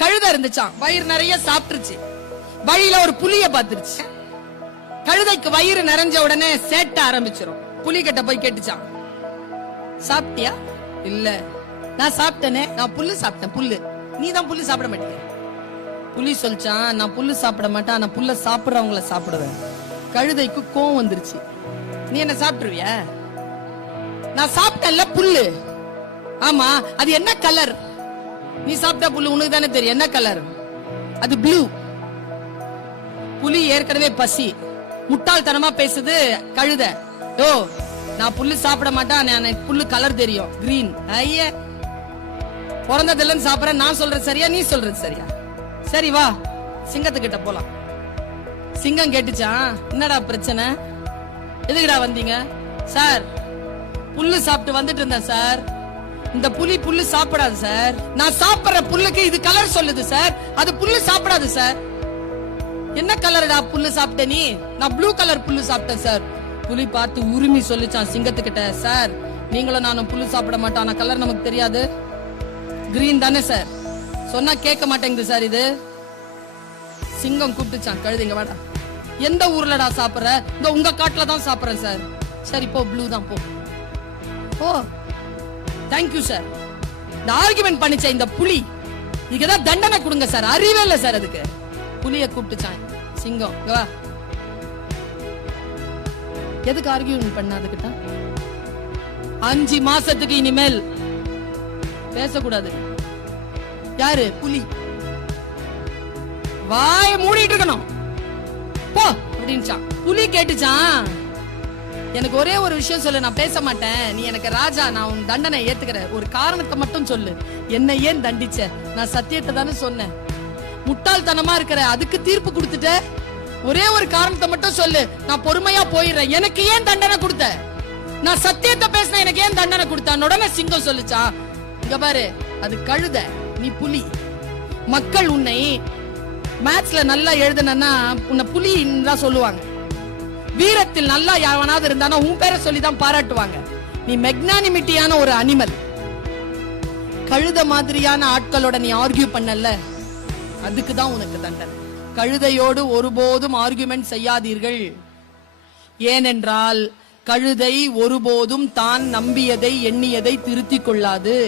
கழுதை இருந்துச்சான், வயிறு நிறைய சாப்பிட்டுருச்சு. வழியில ஒரு புலிய பாத்துருச்சு. கழுதைக்கு வயிறு நிறைஞ்ச உடனே சேட்ட ஆரம்பிச்சிரும். புலி கிட்ட போய் கேட்டுச்சான், சாப்பிட்டியா? இல்ல. நான் சாப்பிட்டேனே, நான் புல்லு சாப்பிட்டேன். புல்லு, நீ தான் புல்லு சாப்பிட மாட்டீங்க. புலி சொல்லிச்சான், நான் புல்லு சாப்பிட மாட்டேன், நான் புல்ல சாப்பிடுறவங்கள சாப்பிடுவேன். கழுதைக்கு கோவம் வந்துருச்சு, நீ என்ன சாப்பிட்டுருவிய? நான் சாப்பிட்டேன்ல புல்லு. ஆமா, அது என்ன கலர்? நீ சாப்பிட்ட புல்லு உனக்கு தானே தெரியும் என்ன கலர். அது ப்ளூ. புலி ஏற்கனவே பசி, முட்டாள்தனமா பேசுது கழுத. ஓ, நான் புல்லு சாப்பிட மாட்டேன், எனக்கு புல்லு கலர் தெரியும், கிரீன். ஐய, பிறந்ததில்லன்னு சாப்பிட நான் சொல்றது சரியா, நீ சொல்றது சரியா? சரி வா, சிங்கத்துக்கிட்ட போலாம். சிங்கம் கேட்டுச்சான், என்னடா பிரச்சனை, எதுக்குடா வந்தீங்க? சார், புல்லு சாப்பிட்டு வந்துட்டு இருந்தேன் சார். இந்த புலி புல்லு சாப்பிடாது சார். நான் சாப்பிடுற புல்லுக்கு இது கலர் சொல்லுது சார், அது புல்லு சாப்பிடாது சார். என்ன கலர்டா புல்லு சாப்பிட்ட நீ? நான் ப்ளூ கலர் புல்லு சாப்பிட்டேன் சார். புலி பார்த்து உரிமை சொல்லிச்சான் சிங்கத்துக்கிட்ட, சார் நீங்களும் நானும் புல்லு சாப்பிட மாட்டோம், ஆனா கலர் நமக்கு தெரியாது, கிரீன் தானே சார். சொன்னா கேட்க மாட்டேங்குது சார் இது. சிங்கம் கூப்பிட்டுச்சான் கழுதைங்க, வாடா. எந்த ஊர்லடா சாப்பிடுற? இந்த உங்க காட்டுல தான் சாப்பிடுறேன் சார். சரி போ, ப்ளூ தான் போ. ஓ, தேங்க்யூ சார். இந்த ஆர்குமெண்ட் பண்ணிச்ச இந்த புலி, இதுக்குதான் தண்டனை கொடுங்க சார், அறிவே இல்ல சார் அதுக்கு. புலிய கூப்பிட்டுச்சான் சிங்கம், வா. எதுக்கு ஆர்குமெண்ட் பண்ண அதுக்கிட்ட? 5 மாசத்துக்கு இனிமேல் பேசக்கூடாது. யாரு? புலி. வாய மூடிட்டு இருக்கணும், போ அப்படின்னுச்சான். புலி கேட்டுச்சான், எனக்கு ஒரே ஒரு விஷயம் சொல்லு, நான் பேச மாட்டேன், நீ எனக்கு ராஜா, நான் உன் தண்டனை ஏத்துக்கிறேன், ஒரு காரணத்தை மட்டும் சொல்லு, என்ன ஏன் தண்டிச்ச? நான் சத்தியத்தை தானே சொன்னேன், முட்டாள்தனமா இருக்கிற, அதுக்கு தீர்ப்பு கொடுத்துட்ட, ஒரே ஒரு காரணத்தை மட்டும் சொல்லு, நான் பொறுமையா போயிடுறேன், எனக்கு ஏன் தண்டனை கொடுத்த? நான் சத்தியத்தை பேசின, எனக்கு ஏன் தண்டனை கொடுத்தான்? உடனே சிங்கம் சொல்லுச்சா, இங்க பாரு, அது கழுத, நீ புலி. மக்கள் உன்னை மேத்ஸ்ல நல்லா எழுதுனா உன்னை புலின்னு தான் சொல்லுவாங்க. வீரத்தில் நல்லா யாவனாவது இருந்தானா உன் பேரை சொல்லிதான் பாராட்டுவாங்க. நீ மெக்னானிமிட்டியான ஒரு அனிமல். கழுத மாதிரியான ஆட்களோட நீ ஆர்கியூ பண்ணல, அதுக்குதான் உனக்கு தண்டனை. கழுதையோடு ஒருபோதும் ஆர்கியூமெண்ட் செய்யாதீர்கள். ஏனென்றால் கழுதை ஒருபோதும் தான் நம்பியதை எண்ணியதை திருத்திக் கொள்ளாது,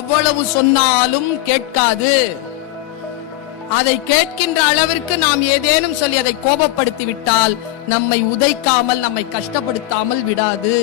எவ்வளவு சொன்னாலும் கேட்காது. அதை கேட்கின்ற அளவிற்கு நாம் ஏதேனும் சொல்லி அதை கோபப்படுத்தி விட்டால் நம்மை உதைக்காமல், நம்மை கஷ்டப்படுத்தாமல் விடாது.